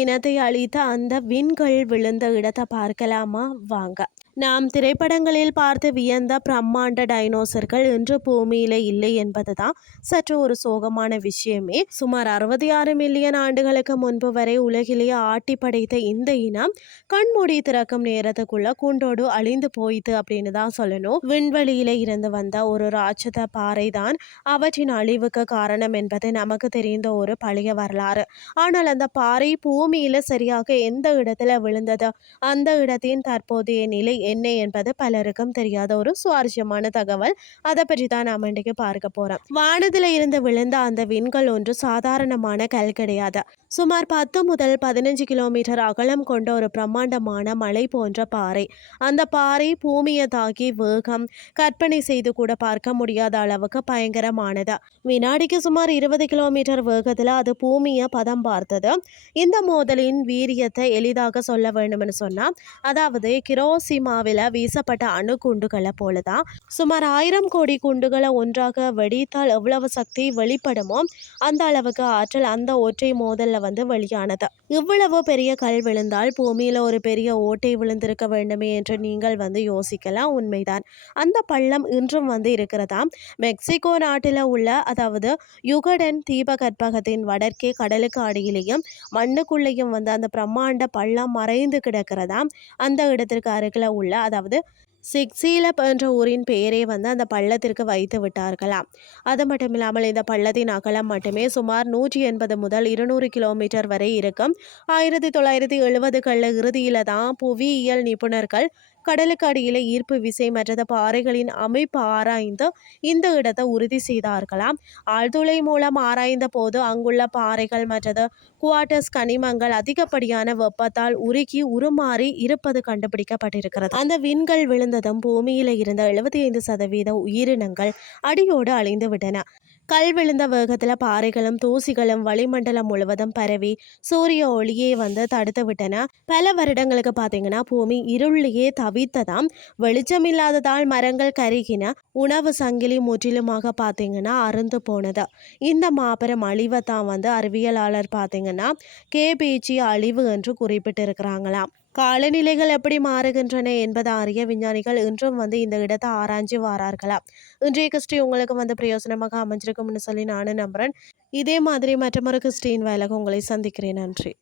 இனத்தை அழித்த அந்த விண்கள் விழுந்த இடத்தை பார்க்கலாமா? வாங்க. நாம் திரைப்படங்களில் பார்த்து வியந்த பிரம்மாண்ட டைனோசர்கள் இன்று பூமியில இல்லை என்பதுதான் சற்று ஒரு சோகமான விஷயமே. சுமார் 66 மில்லியன் ஆண்டுகளுக்கு முன்பு வரை உலகிலேயே ஆட்டி படைத்த இந்த இனம் கண்மூடி திறக்கும் நேரத்துக்குள்ள கூண்டோடு அழிந்து போயிட்டு அப்படின்னு தான் சொல்லணும். விண்வெளியில இருந்து வந்த ஒரு ராட்சத பாறை தான் அவற்றின் அழிவுக்கு காரணம் என்பது நமக்கு தெரிந்த ஒரு பழைய வரலாறு. ஆனால் அந்த பாறை பூமியில சரியாக எந்த இடத்துல விழுந்தது, அந்த இடத்தின் தற்போதைய நிலை என்ன என்பது பலருக்கும் தெரியாத ஒரு சுவாரஸ்யமான தகவல். அதை பற்றி தான் நாம இன்றைக்கு பார்க்க போறோம். வானத்துல இருந்து விழுந்த அந்த விண்கல் ஒன்று சாதாரணமான கல் கிடையாது. சுமார் 10 முதல் 15 கிலோமீட்டர் அகலம் கொண்ட ஒரு பிரம்மாண்டமான மலை போன்ற பாறை. அந்த பாறை பூமியை தாக்கி வேகம் கற்பனை செய்து கூட பார்க்க முடியாத அளவுக்கு பயங்கரமானது. வினாடிக்கு சுமார் 20 கிலோமீட்டர் வேகத்துல அது பூமியை பதம் பார்த்தது. இந்த மோதலின் வீரியத்தை எளிதாக சொல்ல வேண்டும்னு சொன்னா, அதாவது கிரோசிமாவில வீசப்பட்ட அணு குண்டுகளை போலதான் சுமார் 1000 கோடி குண்டுகளை ஒன்றாக வெடித்தால் எவ்வளவு சக்தி வெளிப்படுமோ அந்த அளவுக்கு ஆற்றல் அந்த ஒற்றை மோதல்ல வெளியானது. இவ்வளவு பெரிய கல் விழுந்தால் பூமியில ஒரு பெரிய ஓட்டை விழுந்திருக்க வேண்டுமே என்று நீங்கள் யோசிக்கலாம். உண்மைதான். அந்த பள்ளம் இன்றும் இருக்கிறதா. மெக்சிகோ நாட்டில் உள்ள, அதாவது யுகடன் தீபகற்பகத்தின் வடக்கே கடலுக்கு அடியிலேயும் மண்ணுக்குள்ளேயும் அந்த பிரம்மாண்ட பள்ளம் மறைந்து கிடக்கிறதா. அந்த இடத்திற்கு அருகில் உள்ள, அதாவது சிக்ஸீலப் என்ற ஊரின் பெயரே அந்த பள்ளத்திற்கு வைத்து விட்டார்களாம். அது மட்டும் இல்லாமல் இந்த பள்ளத்தின் அகலம் மட்டுமே சுமார் 180 முதல் 200 கிலோமீட்டர் வரை இருக்கும். 1970களில் இறுதியில தான் புவியியல் நிபுணர்கள் கடலுக்கு அடியில ஈர்ப்பு விசை மற்றது பாறைகளின் அமைப்பு ஆராய்ந்து இந்த இடத்தை உறுதி செய்தார்களாம். ஆழ்துளை மூலம் ஆராய்ந்த போது அங்குள்ள பாறைகள் மற்றது குவார்டர்ஸ் கனிமங்கள் அதிகப்படியான வெப்பத்தால் உருகி உருமாறி இருப்பது கண்டுபிடிக்கப்பட்டிருக்கிறது. அந்த விண்கள் விழுந்ததும் பூமியில இருந்த 75% உயிரினங்கள் அடியோடு அழிந்து விட்டன. கல் விழுந்த வேகத்துல பாறைகளும் தூசிகளும் வளிமண்டலம் முழுவதும் பரவி சூரிய ஒளியை தடுத்து விட்டன. பல வருடங்களுக்கு பார்த்தீங்கன்னா பூமி இருளிலேயே தவித்ததாம். வெளிச்சம் இல்லாததால் மரங்கள் கருகின. உணவு சங்கிலி முற்றிலுமாக பார்த்தீங்கன்னா அருந்து போனது. இந்த மாபெரும் அழிவை தான் அறிவியலாளர் பார்த்தீங்கன்னா கேபிஜி அழிவு என்று குறிப்பிட்டிருக்கிறாங்களாம். காலநிலைகள் எப்படி மாறுகின்றன என்பதை அறிய விஞ்ஞானிகள் இன்றும் இந்த இடத்தை ஆராய்ச்சி வாரார்களாம். இன்றைய கிறிஸ்டி உங்களுக்கு பிரயோசனமாக அமைஞ்சிருக்கும்னு சொல்லி நானும் நம்புறேன். இதே மாதிரி மற்றொரு கிறிஸ்டின் வேலைக்கு உங்களை சந்திக்கிறேன். நன்றி.